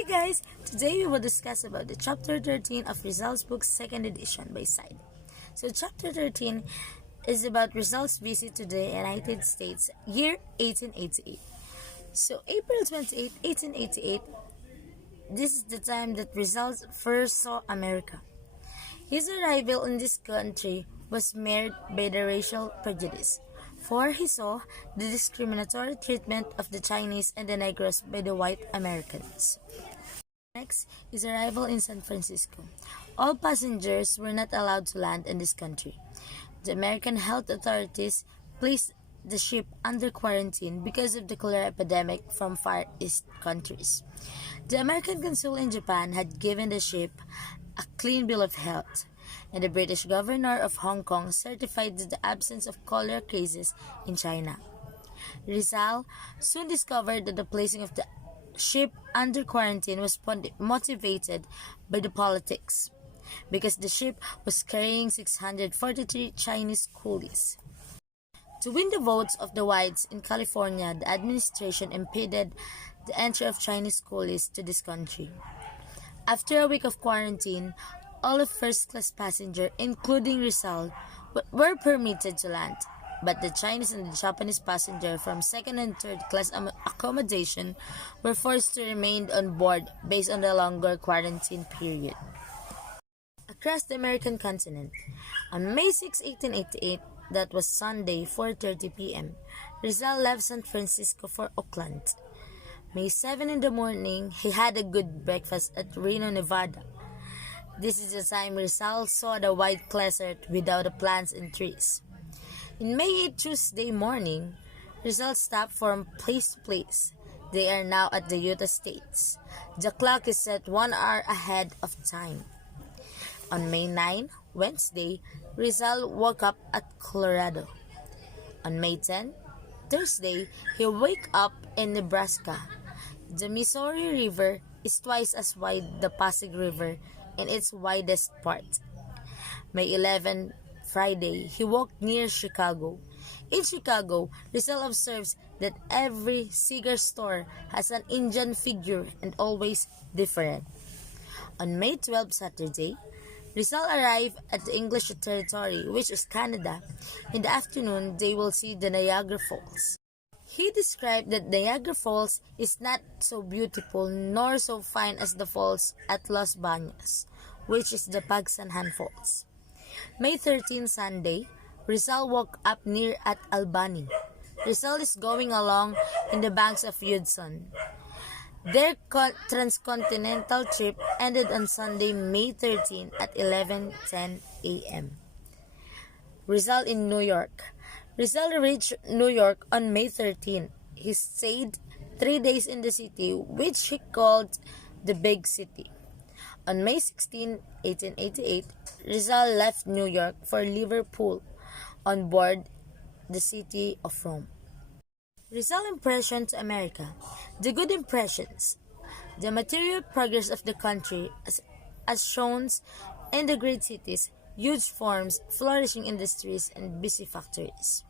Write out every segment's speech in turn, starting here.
Hey guys, today we will discuss about the chapter 13 of Rizal's book second edition by side. So chapter 13 is about Rizal's visit to the United States year 1888. So April 28, 1888, this is the time that Rizal first saw America. His arrival in this country was marred by the racial prejudice, for he saw the discriminatory treatment of the Chinese and the Negroes by the white Americans. Next is arrival in San Francisco. All passengers were not allowed to land in this country. The American health authorities placed the ship under quarantine because of the cholera epidemic from Far East countries. The American consul in Japan had given the ship a clean bill of health, and the British governor of Hong Kong certified the absence of cholera cases in China. Rizal soon discovered that the placing of the ship under quarantine was motivated by the politics, because the ship was carrying 643 Chinese coolies. To win the votes of the whites in California, the administration impeded the entry of Chinese coolies to this country. After a week of quarantine, all of first-class passengers, including Rizal, were permitted to land, but the Chinese and the Japanese passengers from second and third class accommodation were forced to remain on board based on the longer quarantine period. Across the American continent, on May 6, 1888, that was Sunday, 4:30 p.m., Rizal left San Francisco for Oakland. May 7 in the morning, he had a good breakfast at Reno, Nevada. This is the time Rizal saw the white desert without the plants and trees. In May 8, Tuesday morning, Rizal stopped from place to place. They are now at the Utah States. The clock is set 1 hour ahead of time. On May 9, Wednesday, Rizal woke up at Colorado. On May 10, Thursday, he woke up in Nebraska. The Missouri River is twice as wide as the Pasig River in its widest part. May 11, Friday, he walked near Chicago. In Chicago, Rizal observes that every cigar store has an Indian figure and always different. On May 12, Saturday, Rizal arrived at the English territory, which is Canada. In the afternoon, they will see the Niagara Falls. He described that Niagara Falls is not so beautiful nor so fine as the falls at Los Baños, which is the Pagsanhan Falls. May 13, Sunday, Rizal woke up near at Albany. Rizal is going along in the banks of Hudson. Their transcontinental trip ended on Sunday, May 13 at 11:10 a.m. Rizal in New York. Rizal reached New York on May 13. He stayed 3 days in the city, which he called the Big City. On May 16, 1888, Rizal left New York for Liverpool on board the City of Rome. Rizal impression to America. The good impressions. The material progress of the country as shown in the great cities, huge farms, flourishing industries, and busy factories.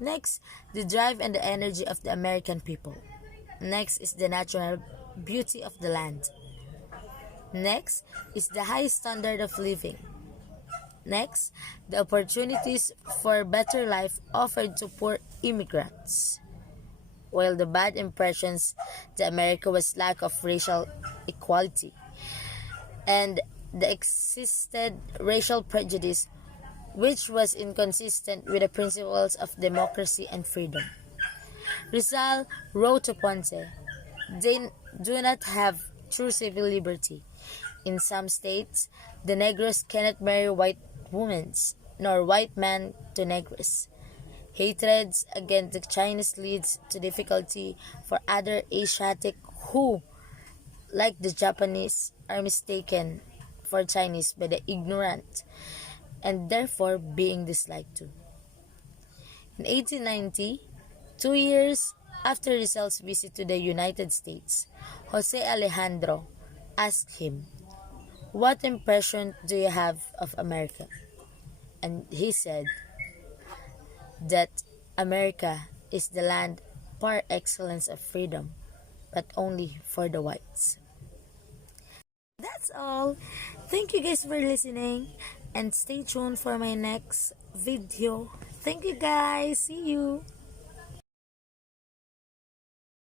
Next, the drive and the energy of the American people. Next is the natural beauty of the land. Next is the high standard of living. Next, the opportunities for better life offered to poor immigrants. While the bad impressions to America was lack of racial equality, and the existed racial prejudice which was inconsistent with the principles of democracy and freedom. Rizal wrote to Ponce, "They do not have true civil liberty. In some states, the Negroes cannot marry white women, nor white men to Negroes. Hatreds against the Chinese leads to difficulty for other Asiatic who, like the Japanese, are mistaken for Chinese by the ignorant, and therefore being disliked too." In 1890, 2 years after Rizal's visit to the United States, Jose Alejandro asked him, "What impression do you have of America?" And he said that America is the land par excellence of freedom, but only for the whites. that's all. Thank you guys for listening and stay tuned for my next video. Thank you guys. See you.